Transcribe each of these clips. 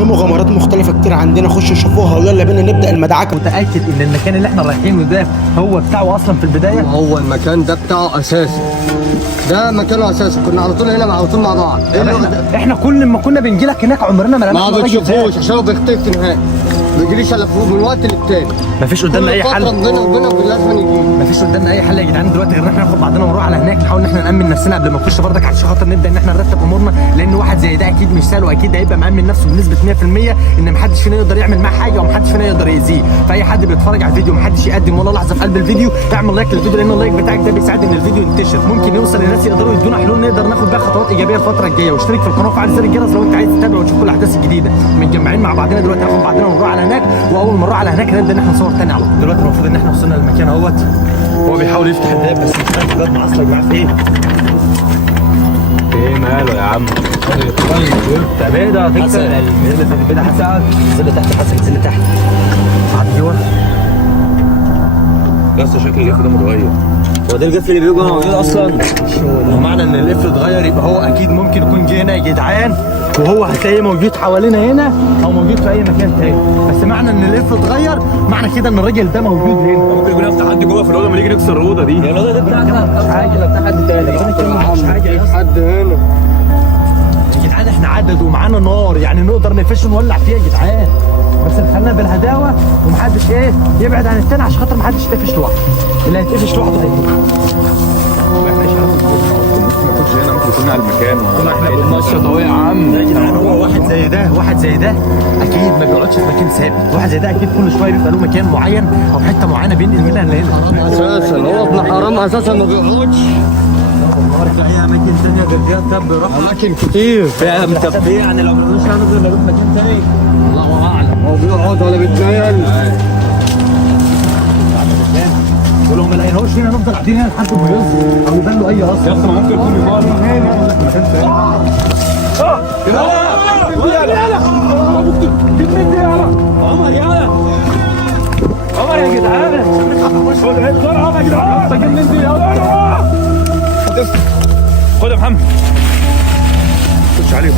في مغامرات مختلفه كتير عندنا، خشوا شوفوها ويلا بينا نبدا المدعكه. متاكد ان المكان اللي احنا رايحينه ده هو بتاعه اصلا في البدايه؟ هو المكان ده بتاعه اساسي، ده مكانه اساسي، كنا على طول هنا على طول مع بعض. احنا كل ما كنا بنجي لك هناك عمرنا ما ما بتشوفوش عشان هو بيختفي نهائي، ما بيجيليش الا من وقت للتاني. مفيش قدامنا اي حل، ربنا لازم يجي. مفيش قدامنا اي حل يا جدعان دلوقتي غير ان احنا ناخد بعضنا ونروح على هناك، نحاول ان احنا نامن نفسنا قبل ما نخش برضك عشان خاطر نبدا ان احنا نرتب امورنا، لان واحد زي ده اكيد مش سهل واكيد هيبقى مامن نفسه بنسبه 100% ان محدش فينا يقدر يعمل معاه حاجه ومحدش فينا يقدر يأذيه. فاي حد بيتفرج على الفيديو محدش يقدم ولا لحظه في قلب الفيديو اعمل لايك للفيديو، لان اللايك بتاعك ده بيساعد ان الفيديو ينتشر، ممكن يوصل لناس يقدروا يدونا حلول نقدر ناخد بيها خطوات ايجابيه الفتره الجايه. واشترك في القناه وفعل زر الجرس لو انت عايز تتابع وتشوف كل الاحداث الجديده. متجمعين مع بعضنا دلوقتي هناخد بعضنا ونروح على هناك، واول ما نروح على هناك نبدا ان احنا نصور تاني على طول. دلوقتي المفروض ان احنا وصلنا للمكان اهوت، هو بيحاول يفتح الباب بس مش عارف الباب معصلك معاه في ايه. ايه ماله يا عم؟ طب ايه ده هتكسر البيضه حسن، نزل تحت حسن، نزل تحت عاد جوه. بس شكل القفل ده متغير. هو ده القفل اللي بيبقى موجود اصلا؟ ومعنى ان القفل اتغير يبقى هو اكيد ممكن يكون جه هنا يا جدعان، وهو هتلاقيه موجود حوالينا هنا او موجود في اي مكان تاني، بس معنى ان القفل اتغير معنى كده ان الراجل ده موجود هنا. ممكن يكون يفتح حد جوه في الاوضه لما نيجي نكسر الاوضه دي. يا الاوضه دي بتاعتنا مش حاجه، لا بتاع حد تاني مش حاجه يا حد هنا يا جدعان. احنا عدد ومعانا نار يعني نقدر نفش ونولع فيها يا جدعان، بس نخلينا بالهداوه ومحدش ايه يبعد عن التاني عشان خاطر محدش يتقفش لوحده، اللي هيتقفش لوحده هيموت. هنا ممكن يكون على المكان احنا بننشط اهو يا عم. يا جدعان هو واحد زي ده اكيد ما بيقعدش في مكان ثابت، واحد زي ده اكيد كل شويه بيبقى له مكان معين او حته معينه بينقل منها لهنا. اساسا هو ابن حرام اساسا ما بيقعدش. في اماكن ثانيه غير دي طب بيروح اماكن كتير فيها طب ايه يعني لو ما نقدرش نقدر نروح مكان ثاني؟ الله اعلم. هو بيقعد ولا بيتنقل؟ ولو ما لقيناهوش هنا نفضل قاعدين هنا لحد ما يوصل او يبان له اي اثر. يا اسطى ما ممكن يكون يبقى مكان ثاني. عمر يا جدعان عمر يا جدعان خد يا محمد. خش عليه.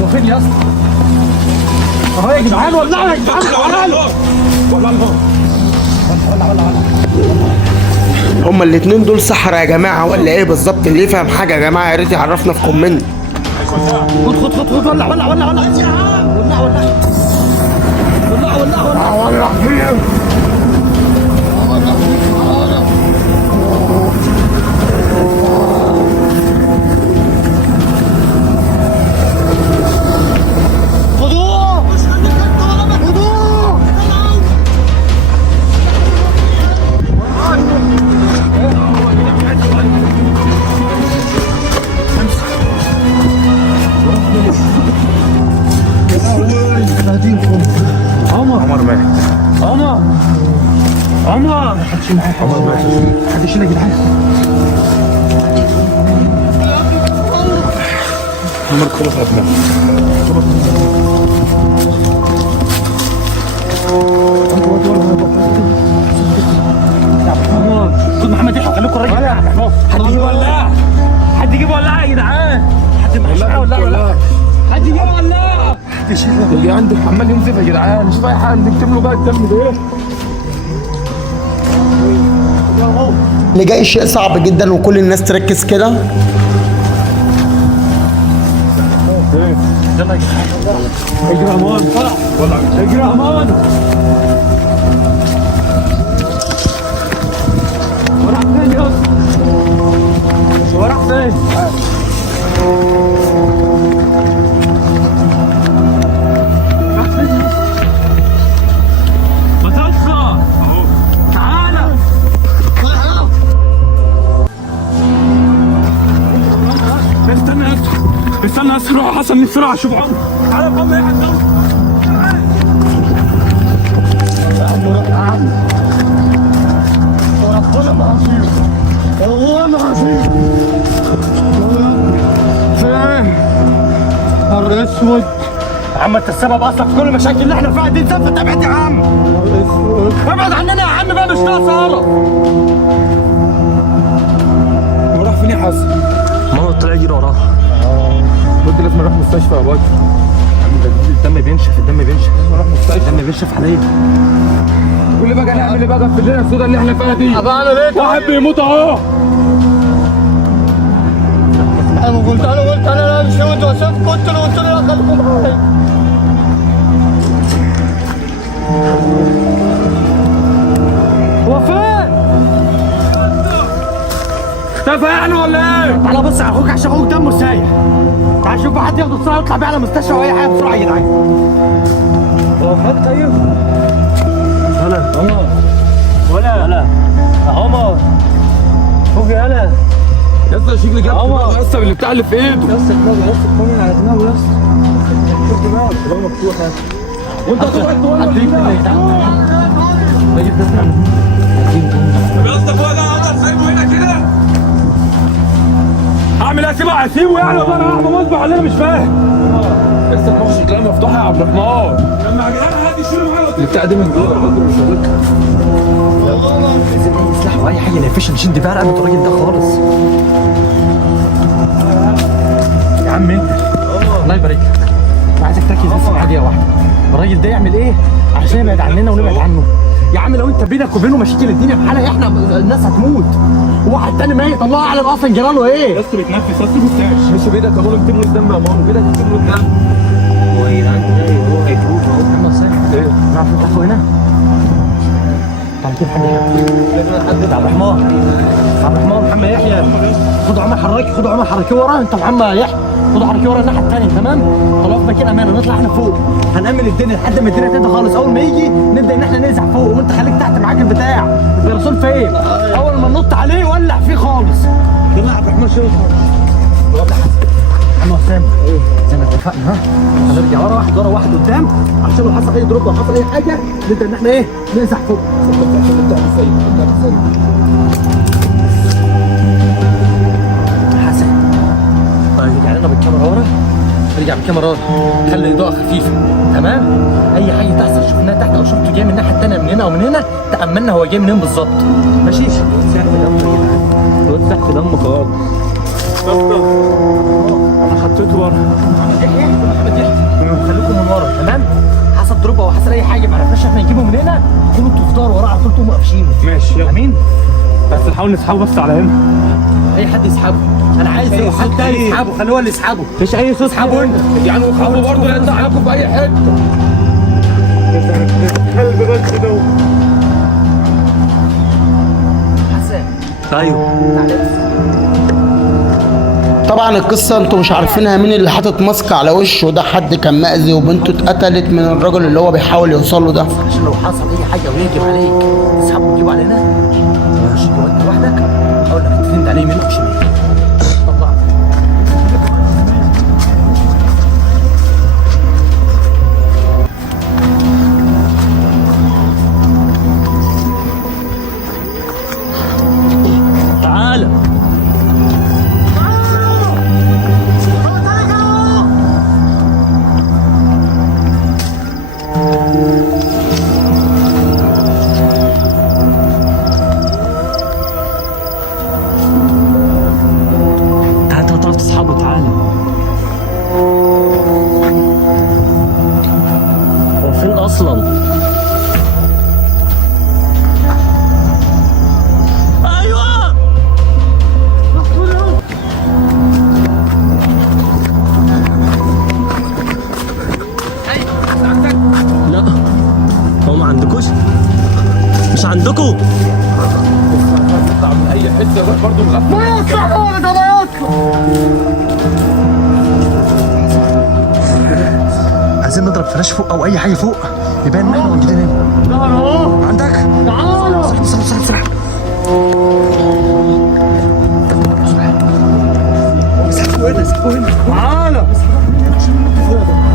هو فين يا اسطى؟ اهو يا جدعان ولعوا يا جدعان ولع. هما الاتنين دول سحرة يا جماعه ولا ايه بالظبط؟ اللي يفهم حاجه يا جماعه يا ريت يعرفنا في كومنت. خد ولع عمر مات. عمر محدش هنا يا جدعان. عمر خلص ابنه. خد محمد يحيى خليكم الراجل حد يجيب ولاعه يا جدعان. حد معاه ولاعه حد يجيب ولاعه. اللي عندك عمال ينزف يا جدعان. شوف اي حد نكتب له بقى الدم ده. اللي جاي شيء صعب جدا وكل الناس تركز كده. يلا يا جدعان اجري امان اجري امان. وراح فين يا اسطى؟ وراح فين؟ استنى اسرع حسن بسرعه. شوف عمر تعالى قوم يا حسن. نهار اسود يا عم انت السبب اصلا في كل المشاكل اللي احنا فيها دي. زفت ابعد يا عم. ابعد عننا يا عم بقى مش ناقصه قرف. هو راح فين يا حسن؟ ما هو طلع بيجري وراها. كنت لازم اروح مستشفى يا باشا. الدم بينشف، الدم بينشف، لازم اروح مستشفى. الدم بينشف عليا. واللي بقى نعمل ايه بقى في الليله السوداء اللي احنا فيها دي؟ طب اعمل ايه؟ واحد بيموت اهو. انا لا مش ناوي واسيبكم انتوا اللي قلتوا لي لا خليكم معايا. هو فين؟ اختفى يعني ولا ايه؟ تعالى بص على اخوك عشان اخوك دمه سايح. تعال شوف حد ياخده بسرعه يطلع بيه على مستشفى او اي حاجه بسرعه يا جدعان. هو فين طيب؟ ولا عمر شوف يالا يا اسطى شكلي جاب دماغه يا اسطى اللي بتاع اللي في ايده. على دماغه يا اسطى. شوف دماغه دماغه مفتوحه. وانت هتقعد تقول حد يكتب لي تعالى. طب يا اسطى فوق ده اقدر سايبه هنا كده؟ اعمل ايه؟ اسيبه يعني ولا انا اعمل مصبح ولا انا مش فاهم؟ لسه دماغه شكلها مفتوحه يا عبد الرحمن. لما يا جدعان حد يشيله معايا اللي بتاع دي من جوه الراجل مش هقولك. عايزين اي سلاح واي حاجه نقفش نشد بيها رقبه الراجل ده خالص. يا عم انت الله يبارك لك. انا عايزك تركز بس معايا دقيقه واحده. الراجل ده يعمل ايه عشان يبعد عننا ونبعد عنه؟ يا عم لو انت بينك وبينه مشاكل الدنيا بحالها احنا الناس هتموت. وواحد تاني ميت الله اعلم اصلا جراله ايه. بس بيتنفس بس بيتنفس. مش بايدك يا مولو بتملى الدم يا مولو بايدك بتملى الدم. هو يا جدعان ازاي هو هيتوب اهو محمد سامح. ايه؟ نعرف نتفقوا هنا؟ تعالى كده حد عبد الرحمن محمد يحيى خدوا عمر حركي ورا انت وعم يحيى. خدوا حركي ورا الناحيه الثانيه تمام. طلعوا في مكان امانه نطلع احنا فوق هنأمن الدنيا لحد ما الدنيا تهدى خالص. اول ما يجي نبدا ان احنا ننزع فوق وانت خليك تحت معاك البتاع الرسول فين. اول ما ننط عليه ولع فيه خالص. يلا يا عبد الرحمن شوف محمد سامح زي ما اتفقنا. ها هنرجع ورا واحد قدام عشان لو حصل اي دروب لو حصل اي حاجه نبدا ان احنا ايه ننزع فوق. حسن ارجع لنا بالكاميرا ورا. ارجع بالكاميرا ورا خلي الاضاءه خفيفه تمام. اي حاجه تحصل شفناها تحت او شفته جاي من الناحيه الثانيه من هنا او من هنا تاملنا هو جاي منين بالظبط. ماشي الواد تحت دمه خالص. انا حطيته ورا. محمد يحيى خليكم من ورا تمام. حصل دروب او حصل اي حاجه ما عرفناش احنا نجيبه من هنا كلوا انتوا تفطروا وراه على طول تقوموا قافشينه. ماشي يلا. امين. بس نحاول نسحبه بس على هنا. اي حد يسحبه. انا عايز لو حد تاني يسحبه خليه هو اللي يسحبه. مفيش اي صوت. اسحبه انت. يعني وخافوا برضه لا يطلع لكم في اي حته. قلبي بس كده. حسن ايوه طبعا القصه انتوا مش عارفينها مين اللي حاطط ماسك على وشه. ده حد كان مأذي وبنته اتقتلت من الراجل اللي هو بيحاول يوصل له ده. عشان لو حصل اي حاجه ويهجم عليك تسحبه وتجيبه علينا. ماشي انت لوحدك اقول لك تفند عليه يمين او شمال. طلع تعالى انت هتعرف تسحبه. تعالى هو فين اصلا؟ ايوه لا هو ما عندكوش مش عندكم. يطلع من اي حته يروح برضه مغفل. ما يطلع ده ما يطلع. عايزين نضرب فلاش فوق او اي حاجه فوق يبان ان احنا موجودين هنا. تعال اهو. عندك تعال. بسرعه تعال.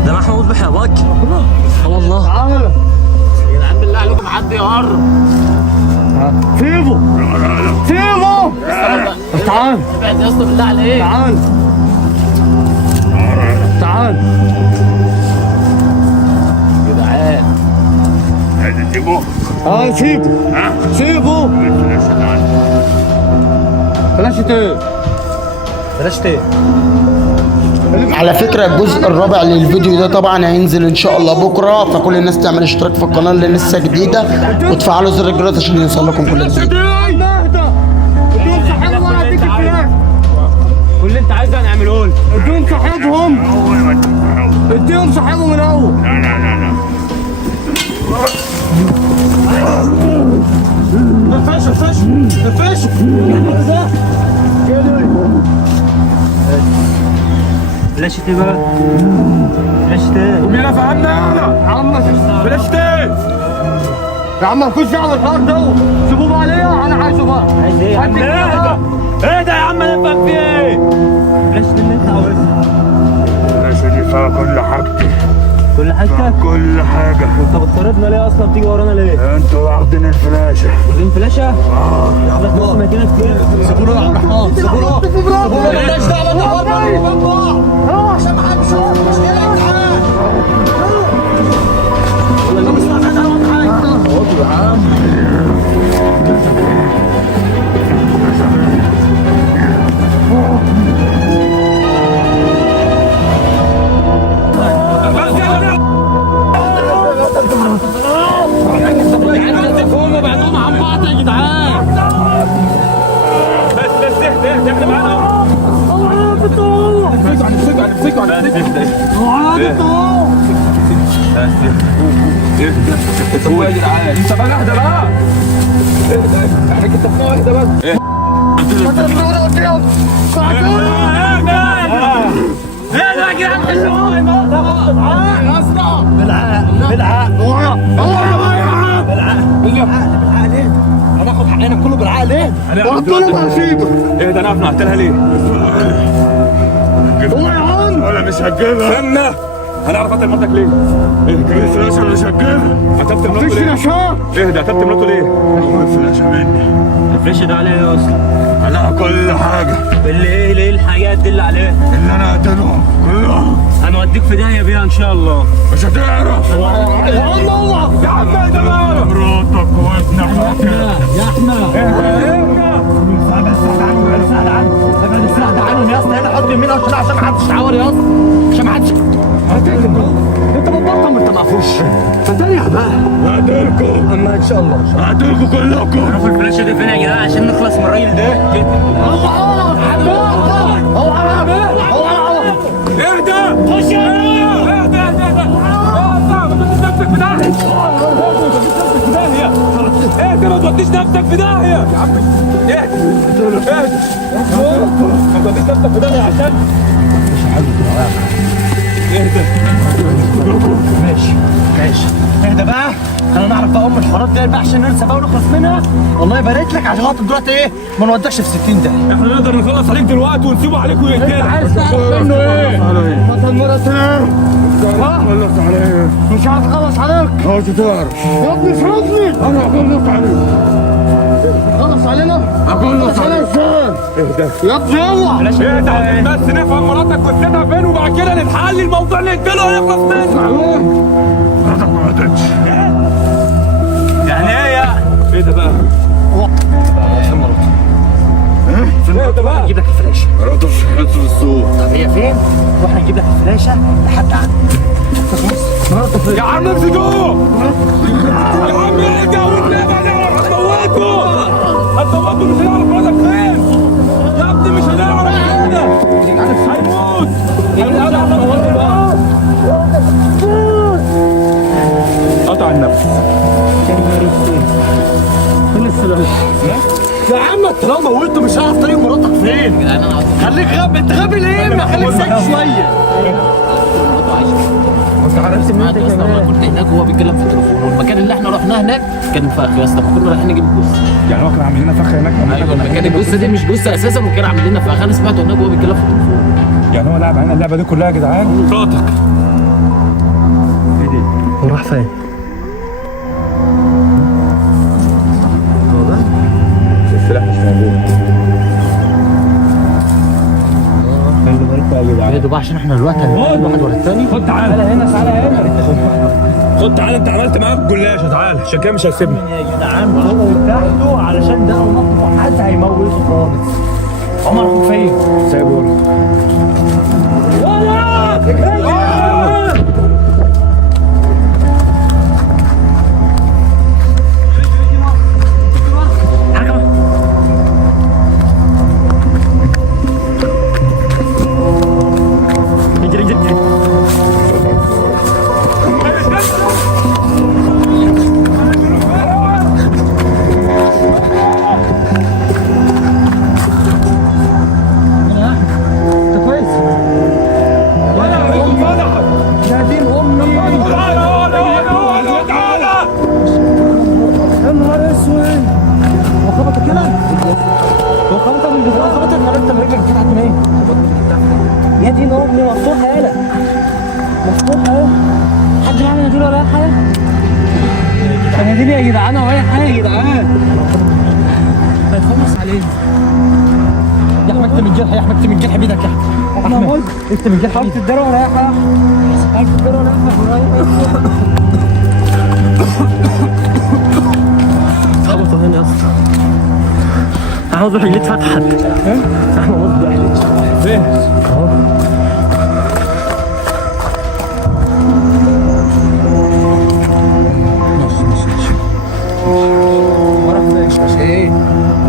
ده محمود بحي اباك. اه والله تعال. يا جدعان بالله عليكم حد يقرب. سيبه. سيبه. تعال. ابعد يا اسطى بالله عليك. تعال. تعال. جدعان سيبه. سيبه. سيبه. فلاش ايه؟ بلاش تاني. على فكرة الجزء الرابع للفيديو ده طبعا هينزل ان شاء الله بكرة، فكل الناس تعمل اشتراك في القناة اللي لسه جديدة وتفعلوا زر الجرس عشان يوصل لكم كل جديد. كل اللي انت عايزه هنعمله لك. اديهم صاحبهم. اديهم صاحبهم الاول. نفش نفش نفش. بلاش تي بقى. بلاش تي. قوم يلا فهمنا يا عم. بلاش تي يا عم مالكوش دعوه بالحوار ده، سيبوه بقى ليا انا عايزه بقى. عايز ايه يا عم؟ ايه ده يا عم؟ نفهم فيه ايه؟ بلاش اللي انت عاوزها. الفلاشة دي فيها كل حاجتي. كل حاجتك؟ كل حاجة. انت بتطاردنا ليه اصلا؟ بتيجي ورانا ليه؟ انتوا واخدين الفلاشة. واخدين فلاشة؟ يا عم بس مكانك كتير. سيبوه يا عبد الرحمن، سيبوه. سيبوه مالناش دعوه بالحوار عشان ما حدش يعرف المشكله يا جدعان. هم بعدهم عن بعض يا جدعان. بس اهدى احنا معانا. نمسكوا يا جدعان. انت بقى اهدى بقى. احنا كنت اهدى بس. هناخد حقنا كله بالعقل ايه؟ وهتقولوا ما هسيبك. ايه ده؟ انا قنعتلها ليه؟ هو يا عم ولا مش هتجيبها. استنى، هنعرف قتل مرتك ليه؟ ايه كده الفلاشة مش هتجيبها. قتلت مراته مفيش ليه؟ نشاط. ايه ده؟ قتلت مراته ليه؟ هو الفلاشة مني. الفلاش ده عليه ايه اصلا؟ عليها كل حاجة. اللي ايه الحاجات دي اللي عليه؟ اللي انا قتلهم كلهم. هنوديك في داهيه بيها ان شاء الله. مش هتعرف. يا عم الله يا عم اهدى بقى. مراتك وابنك يا احمد السلاح ده عنهم يا اسطى. هنا حط يمين عشان محدش يعور يا اسطى. عشان محدش. انت بتبطل انت مقفوش. فتريح بقى. هقتلكم. اما ان شاء الله. هقتلكم كلكم. شوف الفلاشه دي فين يا جدعان عشان نخلص من الراجل ده. اهدى. خش اهدى اهدى. ما توديش نفسك في داهية. اهدى ما توديش نفسك في داهية. يا عم اهدى. اهدى. ما توديش نفسك في داهية عشان اهدى. ماشي اهدى بقى. انا نعرف بقى الحوارات دي بقى عشان ننسى بقى ونخلص منها. الله يبارك لك عشان خاطر دلوقتي ايه ما نودكش في 60 ده. احنا نقدر نخلص عليك دلوقتي ونسيبه عليك ويتكلم. عايز تعرف منه ايه؟ بطل مرتين. خلص عليك. مش عارف اخلص عليك. مش هتعرف. يا ابني سيبني. انا هخلص عليك. خلص علينا. هخلص عليك. ازاي؟ يا ابني يلا. اهدى بس نفهم مراتك وسيبها فين وبعد كده نتحل الموضوع اللي اديله ويخلص منه. مراتك ما ماتتش. يعني ايه يا؟ ايه ده بقى؟ ايه ده بقى؟ نجيب لك الفلاشه. مراته في حته السوق. طب هي فين؟ واحنا نجيب لك الفلاشه لحد عندك. يا عم امسكوه. يا عم ارجع والنبي هتموته. هتموته مش هنعرف مراتك فين. يا ابني مش هنعرف كده. هيموت. قطع النفس. فين الفلاشه؟ يا عم انت لو موته مش هعرف طريق مراتك فين. خليك غبي. انت غبي ليه؟ ما خليك ساكت شويه. كنت هناك وهو بيتكلم في التليفون، والمكان اللي احنا رحناه هناك كان فخ يا اسطى. ما كنا رايحين نجيب الجثه. يعني هو كان عامل لنا فخ هناك. ايوه المكان الجثه دي مش جثه اساسا، وكان عامل لنا فخ. انا سمعته هناك وهو بيتكلم في التليفون. يعني هو لعب علينا اللعبه دي كلها يا جدعان. مراتك وراح فين؟ السلاح مش موجود. خلي بالكوا يا جدعان. يا دوب عشان احنا دلوقتي هنقعد واحد ورا الثاني. خد تعالى هنا. تعالى هنا. خد تعالى. انت عملت معاك جلاشه. تعالى عشان كده مش هتسيبني. يا جدعان هو وتحته علشان ده لو نط في حد هيموته خالص. عمر اخوك فين؟ سايبه ورا. يا دين امي مفتوحه يالا مفتوحه اهي حد معانا ناديل ولا اي حاجه؟ ناديل يا جدعان ولا اي حاجه يا جدعان هيخلص علينا يا احمد اكتب الجرح يا احمد اكتب الجرح بايدك يا احمد اكتب الجرح حاول تتدرى ولا اي حاجه حاول تتدرى ولا اي حاجه خبطوا هنا يا اسطى احمد رجلي اتفتحت احمد رجلي فين؟ اهو ايه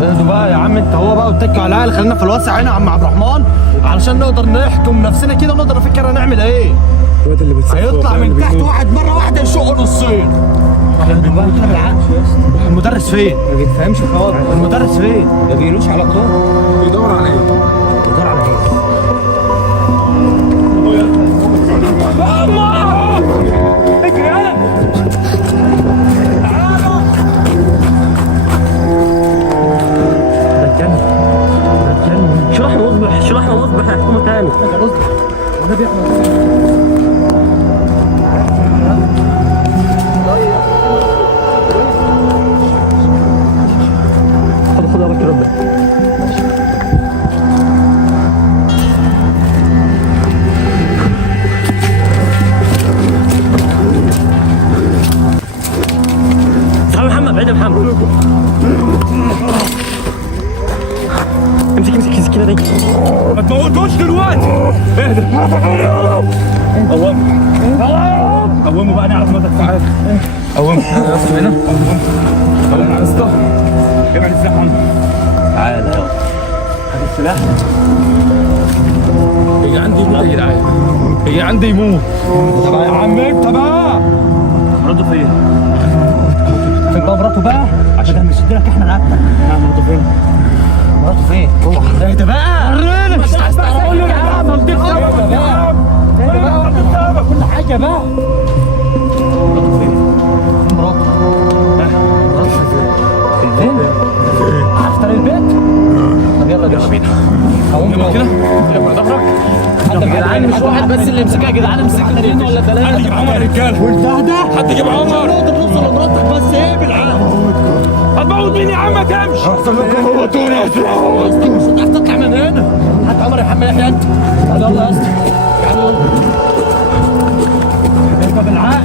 اهدوا بقى يا عم انت هو بقى واتكوا على العيال خلينا في الواسع هنا يا عم عبد الرحمن علشان نقدر نحكم نفسنا كده ونقدر نفكر هنعمل ايه. الواد اللي بتسافر هيطلع من تحت واحد مره واحده يشق نصين. المدرس فين؟ ما بيتفهمش خالص. المدرس فين؟ ما بيقولوش على طول. بيدور على ايه؟ بيدور على ايه؟ ماما اجري يلا شرحنا مصبح هيحكموا تاني. خد يا بكر ربنا. تعال محمد بعيد يا محمد. امسك السكينه دي. ما تموتوش دلوقتي اهدى قوموا بقى نعرف مدى السعادة قوموا يا اسطى هنا قوموا يا اسطى ابعد السلاح عنه تعالى يلا هات السلاح هي عندي يموت يا جدعان هي عندي يموت طب يا عم انت بقى مراته فين؟ فين بقى مراته بقى؟ عشان هنشد لك احنا رقبتك. مراته فين؟ مراته فين؟ جوه. اهدى بقى ورينا مش عايز تقول له يا عم اهدى بقى كل حاجه بقى. مراته فين؟ مراته فين؟ عارف طريق البيت؟ طب يلا يا بينا قوم كده يلا ظهرك. يا جدعان مش واحد بس اللي يمسكها يا جدعان امسكنا اثنين ولا ثلاثه. حد يجيب عمر يا رجاله والده حد يجيب عمر نوصل لمراتك بس ايه بالعقل. هتموت مين يا عم ما تمشي احسن لكم موتوني يا اسطى مش هتعرف تطلع من هنا. هات عمر يا محمد يحيى انت. يلا يا اسطى يلا بالعقل.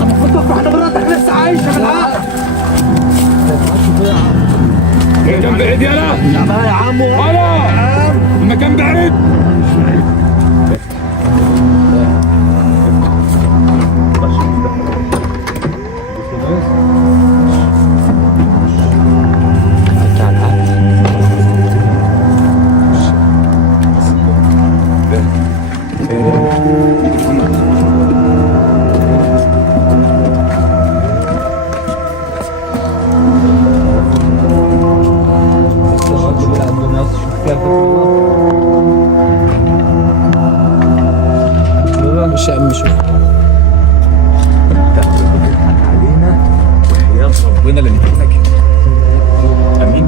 طب المفروض تفرح ان مراتك لسه عايشه بالعقل. المكان بعيد يلا يا بقى يا عم ولا المكان بعيد مش يا عم شوف علينا وحياة ربنا اللي نتحلك امين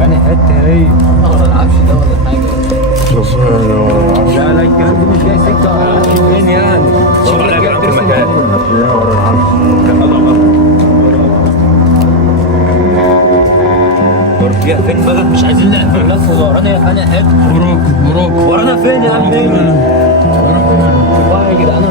يعني حته هي ما العبش ده ولا حاجه. لا لا الكلام ده مش جاي سكه فين يعني شغلك يا المكان يا فين بقى مش عايزين نلعب في الناس ورانا انا حاجه وراك ورانا فين يا عم والله يا جدعان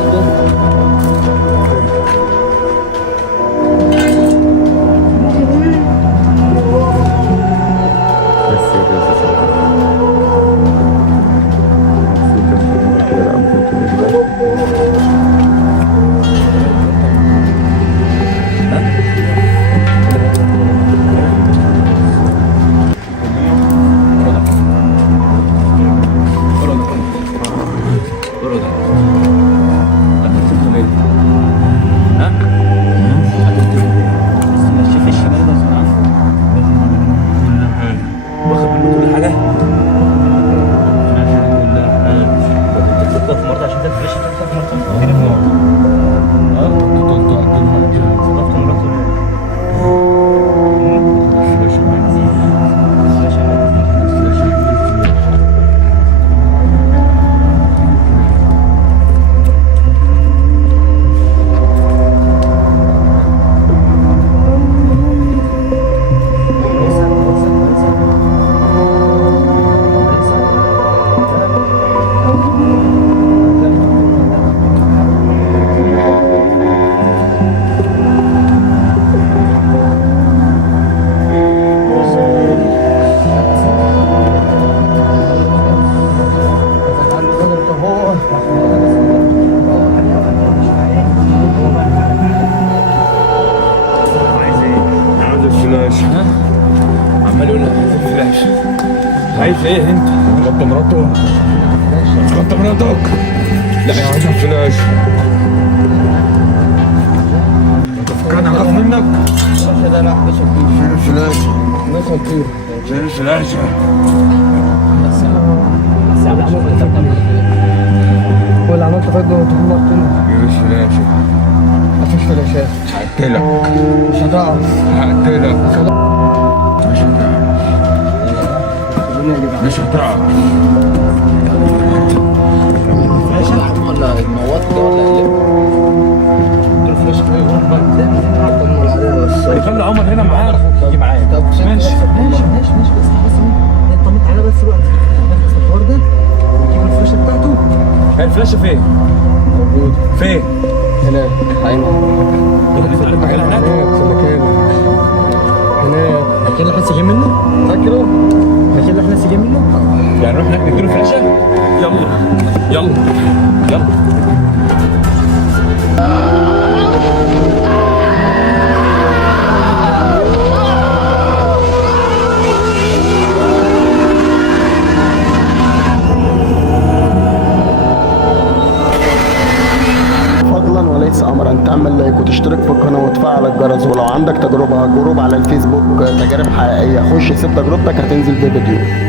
فلاش عمال يقول لك عايز فلاش. عايز ايه انت؟ غطى مراته؟ غطى مراتك؟ لا عايز فلاش. كان اخاف منك؟ لا لا فين الفلاش؟ فين الفلاش؟ هو اللي عملته فجأة وتقول مفيش فلاش. مفيش فلاشات. هقتلك. مش هتعرف. هقتلك. مش هتعرف. فلاش العم ولا المواد ده ولا ايه؟ الفلاش خلي عمر هنا معاك يجي معاك. طب ماشي بس طمنت عليها بس الوقت نفس الحوار ده ونجيب الفلاشه بتاعته. هي الفلاشة فين؟ موجود فين؟ هناك. المكان هناك؟ في المكان هناك. المكان اللي احنا سيجين منه؟ فاكره؟ المكان اللي احنا سيجين منه؟ يعني نروح هناك نديله فلاشة؟ يلا يلا يلا. فضلا وليس امرا تعمل لايك وتشترك في القناه وتفعل الجرس، ولو عندك تجربه جروب على الفيسبوك تجارب حقيقيه خش سيب تجربتك هتنزل في فيديو.